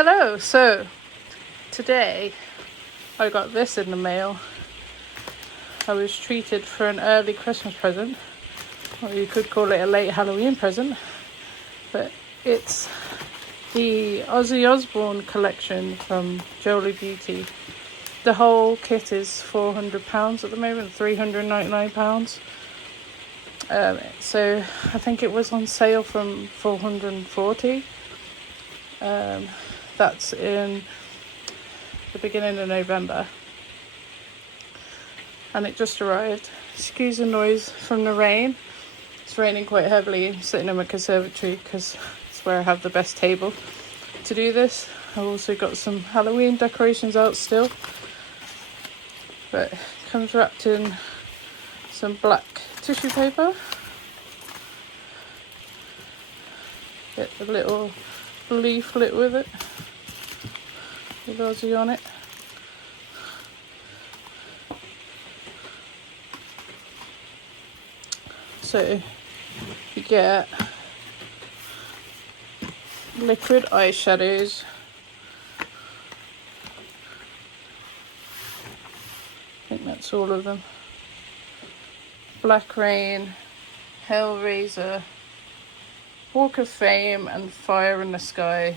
Hello, so today I got this in the mail. I was treated for an early Christmas present, or you could call it a late Halloween present, but it's the Ozzy Osbourne collection from Jolie Beauty. The whole kit is £400 at the moment, £399. So I think it was on sale from $440. That's in the beginning of November, and it just arrived. Excuse the noise from the rain. It's raining quite heavily. I'm sitting in my conservatory because it's where I have the best table to do this. I've also got some Halloween decorations out still, but it comes wrapped in some black tissue paper. Get a little leaflet with it, with Ozzy on it. So you get liquid eyeshadows, I think that's all of them. Black Rain, Hellraiser, Walk of Fame and Fire in the Sky.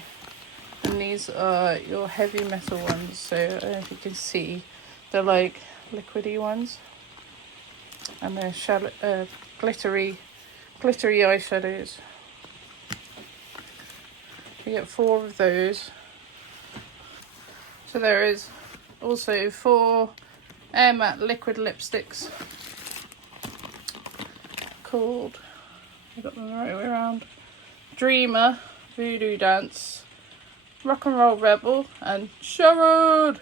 And these are your heavy metal ones, so I don't know if you can see, they're like liquidy ones, and they're glittery eyeshadows. You get 4 of those. So there is also 4 Air Matte liquid lipsticks called, I got them the right way around, Dreamer, Voodoo Dance, Rock and Roll Rebel, and Sherrod.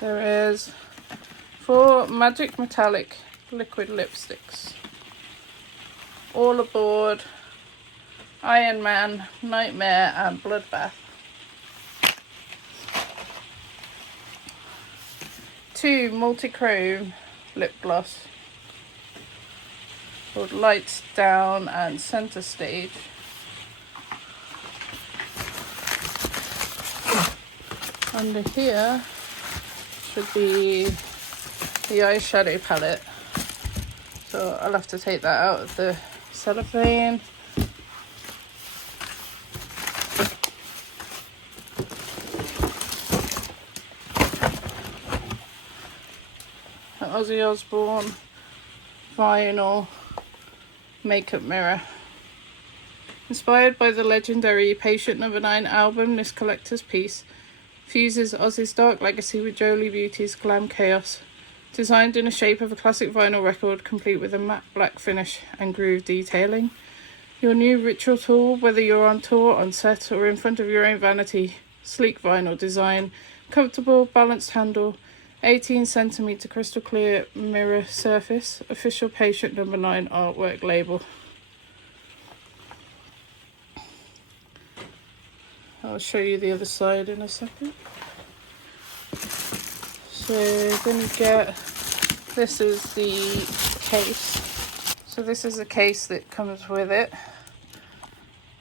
There is 4 Magic Metallic liquid lipsticks. All Aboard, Iron Man, Nightmare, and Bloodbath. 2 multi-chrome lip gloss called Lights Down and Center Stage. Under here should be the eyeshadow palette, so I'll have to take that out of the cellophane. An Ozzy Osbourne vinyl makeup mirror. Inspired by the legendary Patient No. 9 album, this collector's piece fuses Ozzy's dark legacy with Jolie Beauty's glam chaos. Designed in the shape of a classic vinyl record, complete with a matte black finish and groove detailing. Your new ritual tool, whether you're on tour, on set, or in front of your own vanity. Sleek vinyl design, comfortable, balanced handle, 18cm crystal clear mirror surface, official Patient No. 9 artwork label. I'll show you the other side in a second. So then you get, this is the case. So this is the case that comes with it,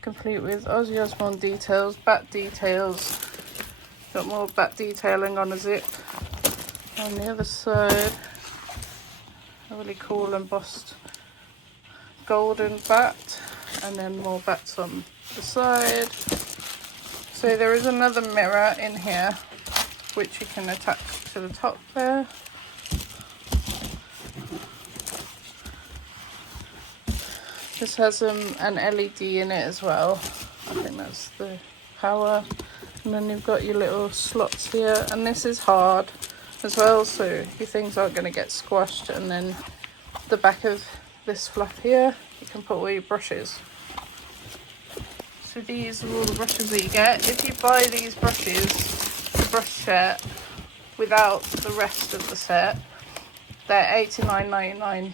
complete with Ozzy Osbourne details, bat details. Got more bat detailing on the zip. On the other side, a really cool embossed golden bat, and then more bats on the side. So there is another mirror in here which you can attach to the top there. This has an LED in it as well. I think that's the power. And then you've got your little slots here, and this is hard as well, so your things aren't going to get squashed. And then the back of this flap here, you can put all your brushes. So these are all the brushes that you get. If you buy these brushes, the brush set, without the rest of the set, they're $89.99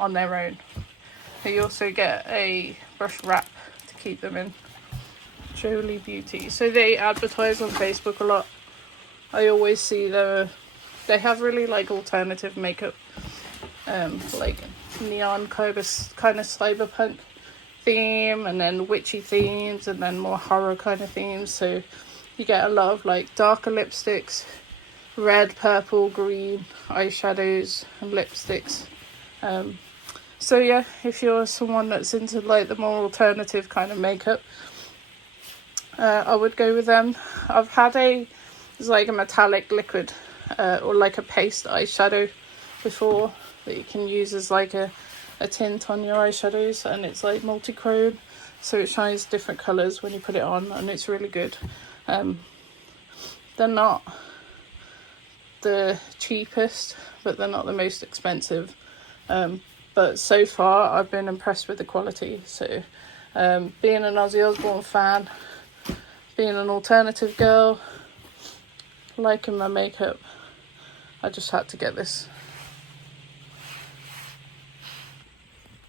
on their own. You also get a brush wrap to keep them in. Jolie Beauty. So they advertise on Facebook a lot. I always see they have really like alternative makeup, like neon kind of cyberpunk theme, and then witchy themes, and then more horror kind of themes. So you get a lot of like darker lipsticks, red, purple, green eyeshadows and lipsticks. So yeah, if you're someone that's into like the more alternative kind of makeup, I would go with them. I've had it's like a metallic liquid or like a paste eyeshadow before that you can use as like a tint on your eyeshadows, and it's like multi-chrome, so it shines different colours when you put it on, and it's really good. They're not the cheapest, but they're not the most expensive. But so far I've been impressed with the quality. So being an Ozzy Osbourne fan, being an alternative girl, liking my makeup, I just had to get this.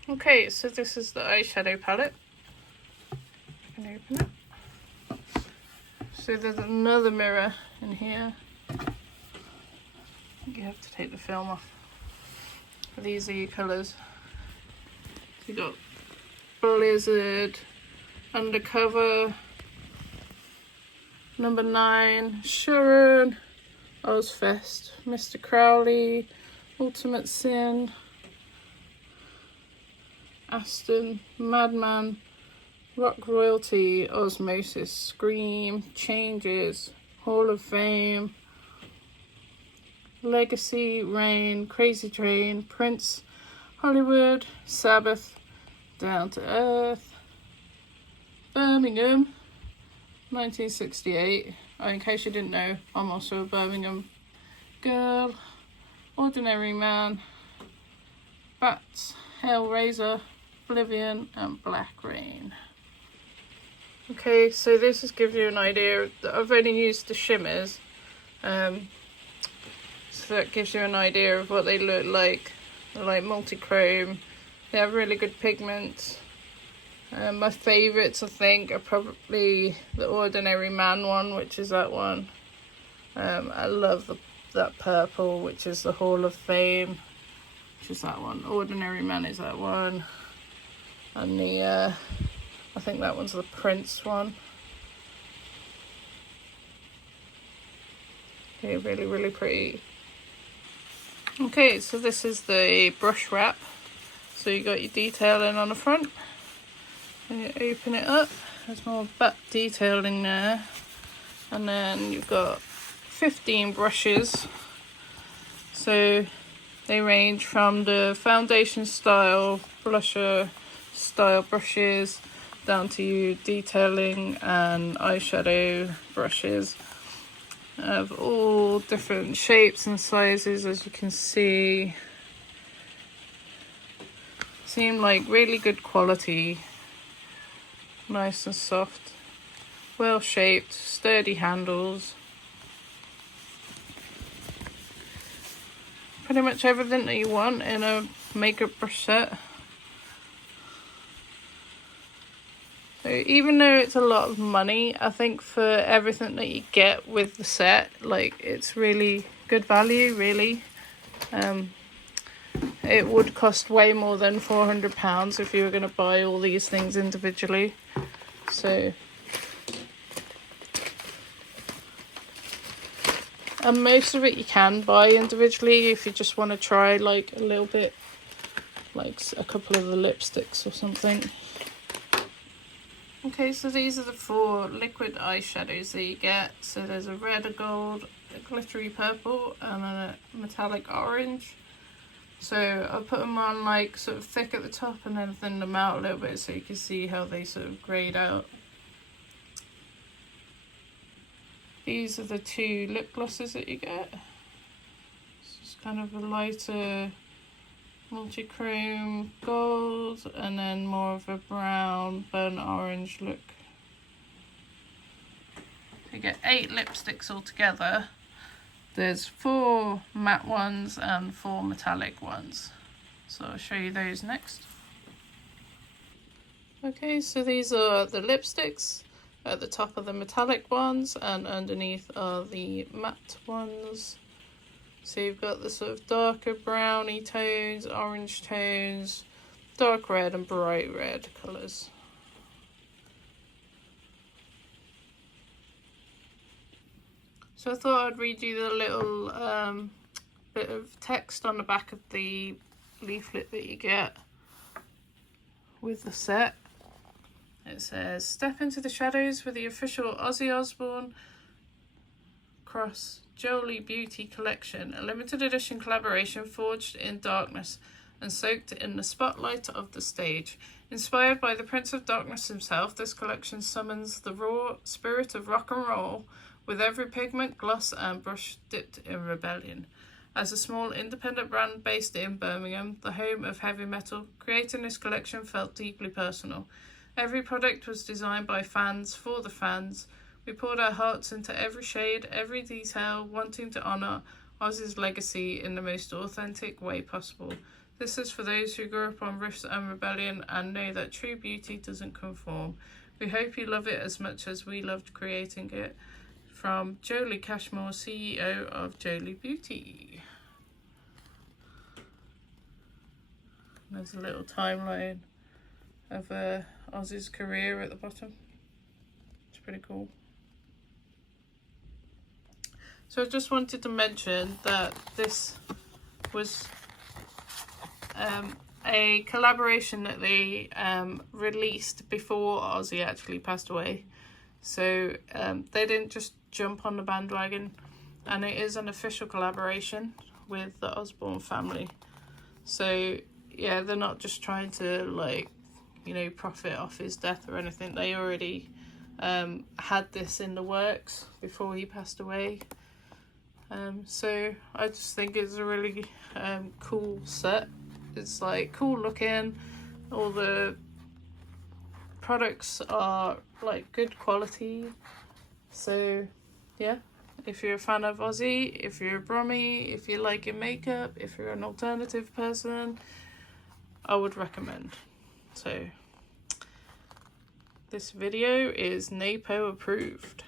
Okay, so this is the eyeshadow palette. I can open it. So there's another mirror in here. You have to take the film off. These are your colours. You got Blizzard, Undercover, Number 9, Sharon, Ozfest, Mr. Crowley, Ultimate Sin, Aston, Madman, Rock Royalty, Osmosis, Scream, Changes, Hall of Fame, Legacy, Rain, Crazy Train, Prince, Hollywood, Sabbath, Down to Earth, Birmingham, 1968. Oh, in case you didn't know, I'm also a Birmingham girl. Ordinary Man, Bats, Hellraiser, Oblivion, and Black Rain. Okay, so this just gives you an idea. I've only used the shimmers, so that gives you an idea of what they look like. They're like multi-chrome. They have really good pigments. My favourites, I think, are probably the Ordinary Man one, which is that one. I love that purple, which is the Hall of Fame, which is that one. Ordinary Man is that one. And the, I think that one's the Prince one. Okay, really, really pretty. Okay, so this is the brush wrap. So you got your detailing on the front. And you open it up, there's more back detailing there. And then you've got 15 brushes. So they range from the foundation style, blusher style brushes, down to detailing and eyeshadow brushes of all different shapes and sizes, as you can see. Seem like really good quality, nice and soft, well shaped, sturdy handles. Pretty much everything that you want in a makeup brush set. So even though it's a lot of money, I think for everything that you get with the set, like, it's really good value, really. It would cost way more than £400 if you were going to buy all these things individually. So, and most of it you can buy individually if you just want to try like a little bit, like a couple of the lipsticks or something. Okay, so these are the 4 liquid eyeshadows that you get. So there's a red, a gold, a glittery purple, and a metallic orange. So I'll put them on like sort of thick at the top and then thin them out a little bit so you can see how they sort of grade out. These are the 2 lip glosses that you get. It's kind of a lighter multi-chrome gold and then more of a brown burnt orange look. You get 8 lipsticks altogether. There's 4 matte ones and 4 metallic ones. So I'll show you those next. Okay, so these are the lipsticks. At the top are the metallic ones and underneath are the matte ones. So you've got the sort of darker browny tones, orange tones, dark red and bright red colours. So I thought I'd read you the little bit of text on the back of the leaflet that you get with the set. It says, "Step into the shadows with the official Ozzy Osbourne Cross Jolie Beauty Collection, a limited edition collaboration forged in darkness and soaked in the spotlight of the stage. Inspired by the Prince of Darkness himself, this collection summons the raw spirit of rock and roll, with every pigment, gloss and brush dipped in rebellion. As a small independent brand based in Birmingham, the home of heavy metal, creating this collection felt deeply personal. Every product was designed by fans for the fans. We poured our hearts into every shade, every detail, wanting to honour Ozzy's legacy in the most authentic way possible. This is for those who grew up on riffs and rebellion and know that true beauty doesn't conform. We hope you love it as much as we loved creating it. From Jolie Cashmore, CEO of Jolie Beauty." There's a little timeline of Ozzy's career at the bottom. It's pretty cool. So I just wanted to mention that this was a collaboration that they released before Ozzy actually passed away. So they didn't just jump on the bandwagon, and it is an official collaboration with the Osbourne family. So yeah, they're not just trying to, like, you know, profit off his death or anything. They already had this in the works before he passed away. So I just think it's a really cool set. It's like cool looking. All the products are like good quality. So yeah, if you're a fan of Ozzy, if you're a Brummy, if you like your makeup, if you're an alternative person, I would recommend. So this video is Naypo approved.